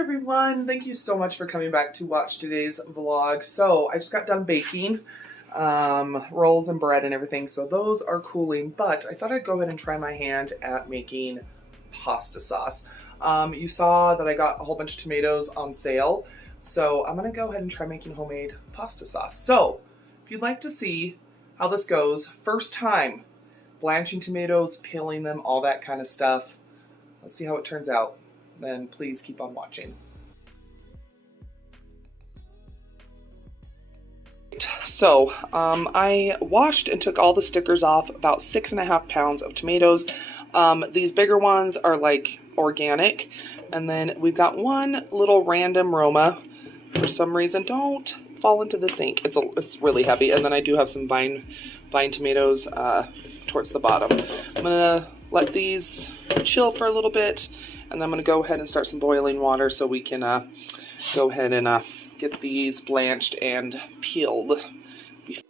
everyone, thank you so much for coming back to watch today's vlog. So I just got done baking rolls and bread and everything, so those are cooling, but I thought I'd go ahead and try my hand at making pasta sauce. You saw that I got a whole bunch of tomatoes on sale, so I'm gonna go ahead and try making homemade pasta sauce. So if you'd like to see how this goes, first time blanching tomatoes, peeling them, all that kind of stuff, let's see how it turns out. Then please keep on watching. So I washed and took all the stickers off about 6.5 pounds of tomatoes. These bigger ones are like organic, and then we've got one little random Roma. For some reason, don't fall into the sink. It's really heavy, and then I do have some vine tomatoes towards the bottom. I'm gonna let these chill for a little bit, and then I'm gonna go ahead and start some boiling water so we can go ahead and get these blanched and peeled.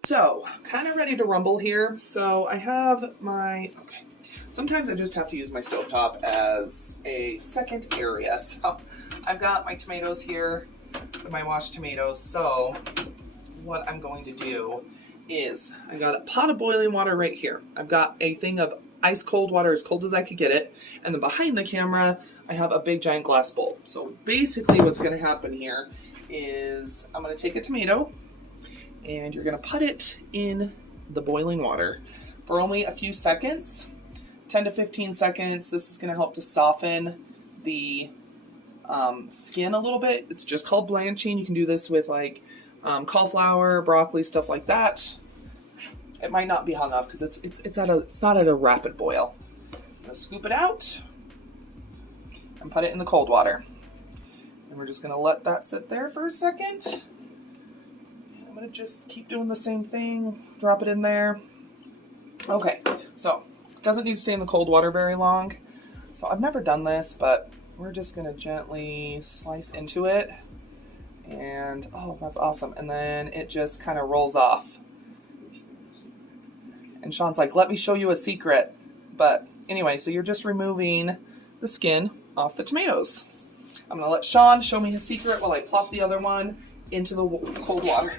So, kind of ready to rumble here. So I have my, okay. Sometimes I just have to use my stovetop as a second area. So I've got my tomatoes here, my washed tomatoes. So what I'm going to do is I got a pot of boiling water right here. I've got a thing of ice cold water, as cold as I could get it. And then behind the camera, I have a big giant glass bowl. So basically what's going to happen here is I'm going to take a tomato and you're going to put it in the boiling water for only a few seconds, 10 to 15 seconds. This is going to help to soften the skin a little bit. It's just called blanching. You can do this with like cauliflower, broccoli, stuff like that. It might not be hung up because it's not at a rapid boil. I'm going to scoop it out and put it in the cold water. And we're just going to let that sit there for a second. I'm going to just keep doing the same thing. Drop it in there. Okay, so it doesn't need to stay in the cold water very long. So I've never done this, but we're just going to gently slice into it. And, oh, that's awesome. And then it just kind of rolls off. And Sean's like, let me show you a secret. But anyway, so you're just removing the skin off the tomatoes. I'm going to let Sean show me his secret while I plop the other one into the cold water.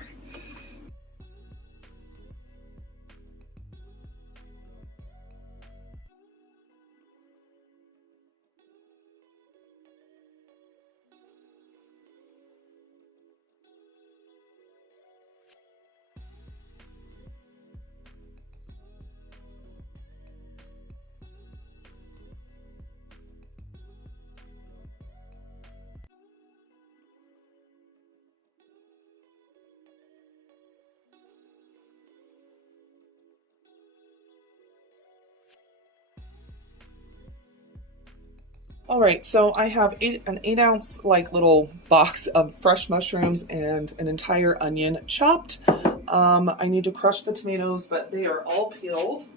All right, so I have an 8-ounce like little box of fresh mushrooms and an entire onion chopped. I need to crush the tomatoes, but they are all peeled.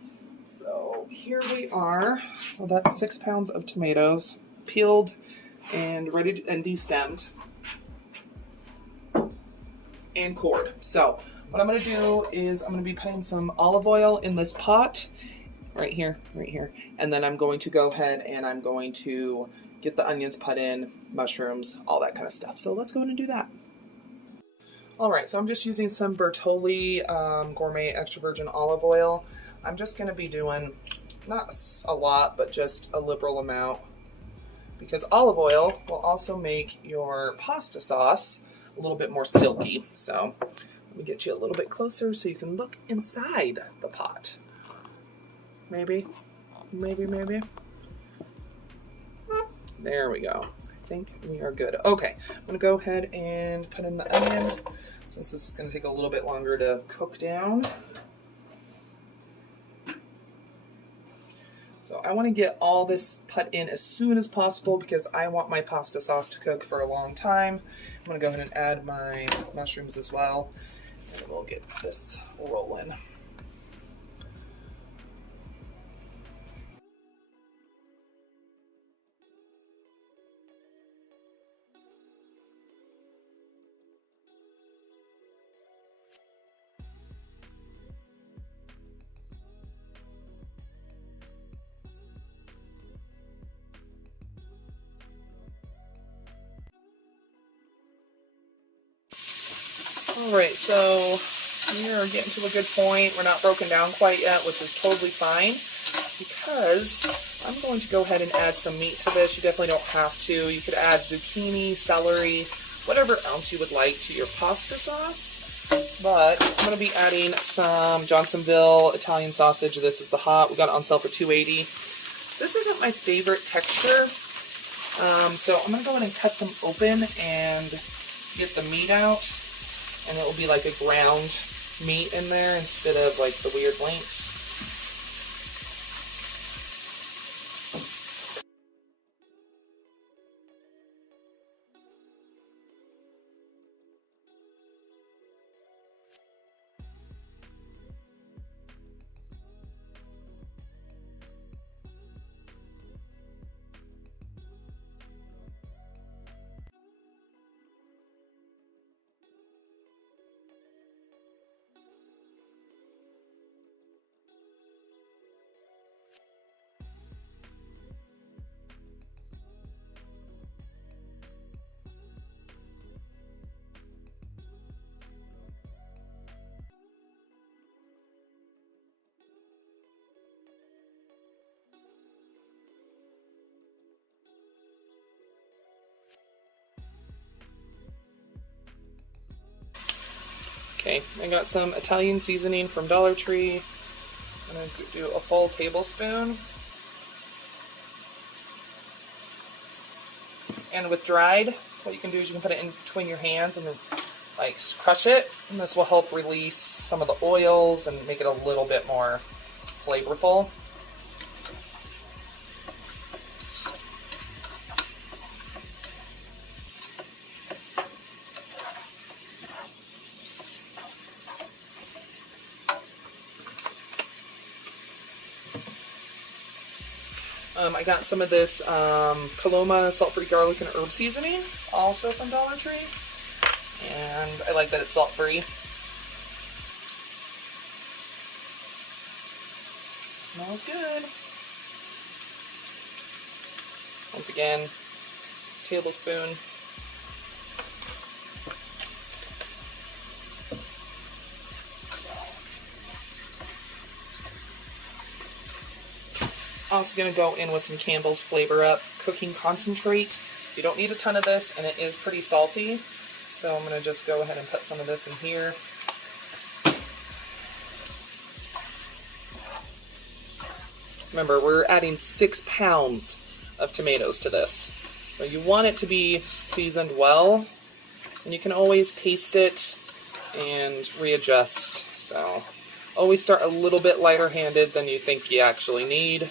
So here we are. So that's 6 pounds of tomatoes peeled and ready to, and destemmed and cored. So what I'm going to do is I'm going to be putting some olive oil in this pot. Right here. And then I'm going to go ahead and I'm going to get the onions put in, mushrooms, all that kind of stuff. So let's go ahead and do that. All right, so I'm just using some Bertolli gourmet extra virgin olive oil. I'm just going to be doing not a lot, but just a liberal amount, because olive oil will also make your pasta sauce a little bit more silky. So let me get you a little bit closer so you can look inside the pot. Maybe. There we go. I think we are good. Okay, I'm gonna go ahead and put in the onion, since this is gonna take a little bit longer to cook down. So I wanna get all this put in as soon as possible because I want my pasta sauce to cook for a long time. I'm gonna go ahead and add my mushrooms as well, and we'll get this rolling. Alright, so we're getting to a good point. We're not broken down quite yet, which is totally fine, because I'm going to go ahead and add some meat to this. You definitely don't have to. You could add zucchini, celery, whatever else you would like to your pasta sauce. But I'm going to be adding some Johnsonville Italian sausage. This is the hot. We got it on sale for $2.80. This isn't my favorite texture, so I'm going to go ahead and cut them open and get the meat out. And it will be like a ground meat in there instead of like the weird links. Okay, I got some Italian seasoning from Dollar Tree. I'm going to do a full tablespoon. And with dried, what you can do is you can put it in between your hands and then like crush it. And this will help release some of the oils and make it a little bit more flavorful. I got some of this Paloma salt-free garlic and herb seasoning, also from Dollar Tree. And I like that it's salt-free. Smells good. Once again, tablespoon. Also going to go in with some Campbell's Flavor Up cooking concentrate. You don't need a ton of this, and it is pretty salty, so I'm going to just go ahead and put some of this in here. Remember, we're adding 6 pounds of tomatoes to this, so you want it to be seasoned well, and you can always taste it and readjust. So always start a little bit lighter handed than you think you actually need.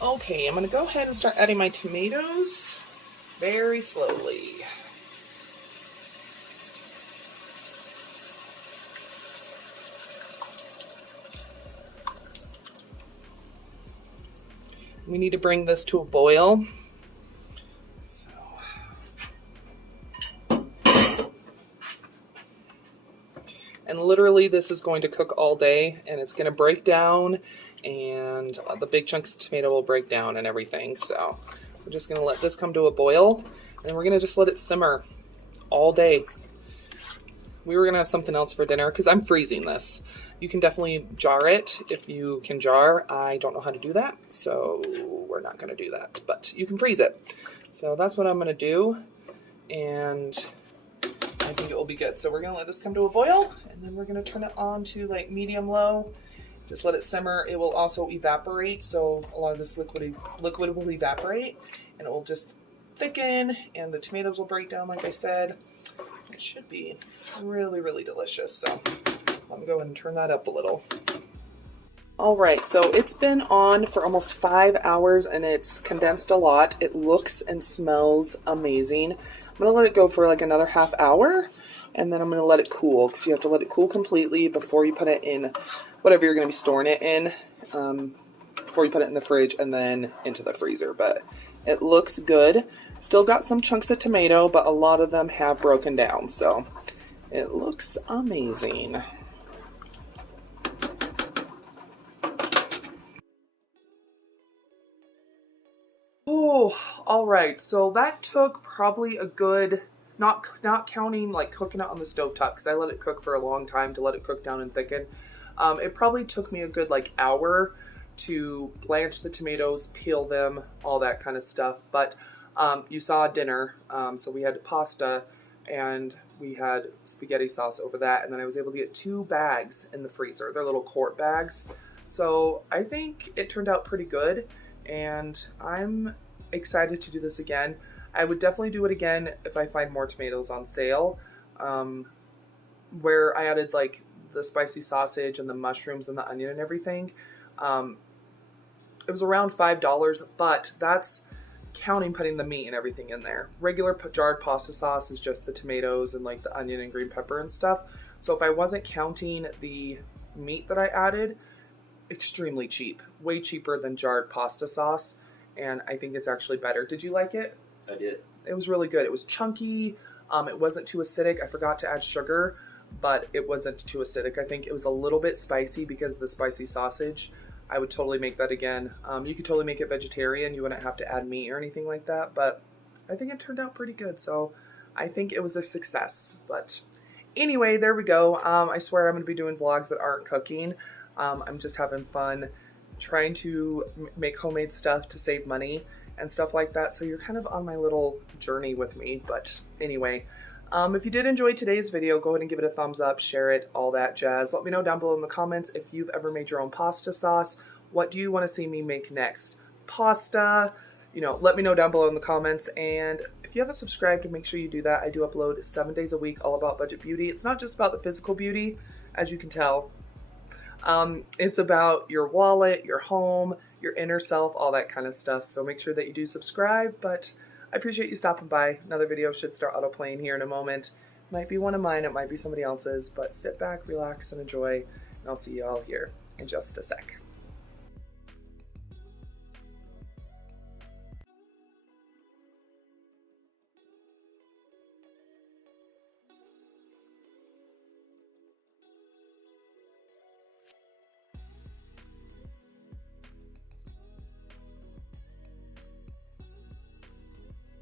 Okay, I'm going to go ahead and start adding my tomatoes. very slowly. We need to bring this to a boil. So. And literally this is going to cook all day, and it's going to break down, and the big chunks of tomato will break down and everything. So we're just going to let this come to a boil, and then we're going to just let it simmer all day. We were going to have something else for dinner because I'm freezing this. You can definitely jar it if you can jar. I don't know how to do that, so we're not going to do that, but you can freeze it. So that's what I'm going to do, and I think it will be good. So we're going to let this come to a boil, and then we're going to turn it on to like medium-low. Just let it simmer. It will also evaporate, so a lot of this liquid will evaporate, and it will just thicken, and the tomatoes will break down like I said. It should be really, really delicious. So let me go ahead and turn that up a little. All right, so it's been on for almost 5 hours, and it's condensed a lot. It looks and smells amazing. I'm gonna let it go for like another half hour, and then I'm gonna let it cool, because you have to let it cool completely before you put it in whatever you're gonna be storing it in, before you put it in the fridge and then into the freezer. But it looks good. Still got some chunks of tomato, but a lot of them have broken down, so it looks amazing. Oh, all right. So that took probably a good, not counting like cooking it on the stovetop, because I let it cook for a long time to let it cook down and thicken. It probably took me a good like hour to blanch the tomatoes, peel them, all that kind of stuff. But you saw dinner, so we had pasta and we had spaghetti sauce over that, and then I was able to get 2 bags in the freezer. They're little quart bags. So I think it turned out pretty good, and I'm excited to do this again. I would definitely do it again if I find more tomatoes on sale, where I added like the spicy sausage and the mushrooms and the onion and everything. It was around $5, but that's counting putting the meat and everything in there. Regular jarred pasta sauce is just the tomatoes and like the onion and green pepper and stuff. So if I wasn't counting the meat that I added, extremely cheap, way cheaper than jarred pasta sauce, and I think it's actually better. Did you like it? I did. It was really good. It was chunky. It wasn't too acidic. I forgot to add sugar, but it wasn't too acidic. I think it was a little bit spicy because of the spicy sausage. I would totally make that again. You could totally make it vegetarian. You wouldn't have to add meat or anything like that, but I think it turned out pretty good. So I think it was a success. But anyway, there we go. I swear I'm going to be doing vlogs that aren't cooking. I'm just having fun trying to make homemade stuff to save money and stuff like that. So you're kind of on my little journey with me. But anyway, if you did enjoy today's video, go ahead and give it a thumbs up, share it, all that jazz. Let me know down below in the comments if you've ever made your own pasta sauce. What do you want to see me make next? Pasta? You know, let me know down below in the comments. And if you haven't subscribed, make sure you do that. I do upload 7 days a week all about budget beauty. It's not just about the physical beauty, as you can tell. It's about your wallet, your home, your inner self, all that kind of stuff. So make sure that you do subscribe, but I appreciate you stopping by. Another video should start autoplaying here in a moment. Might be one of mine, it might be somebody else's, but sit back, relax, and enjoy, and I'll see you all here in just a sec.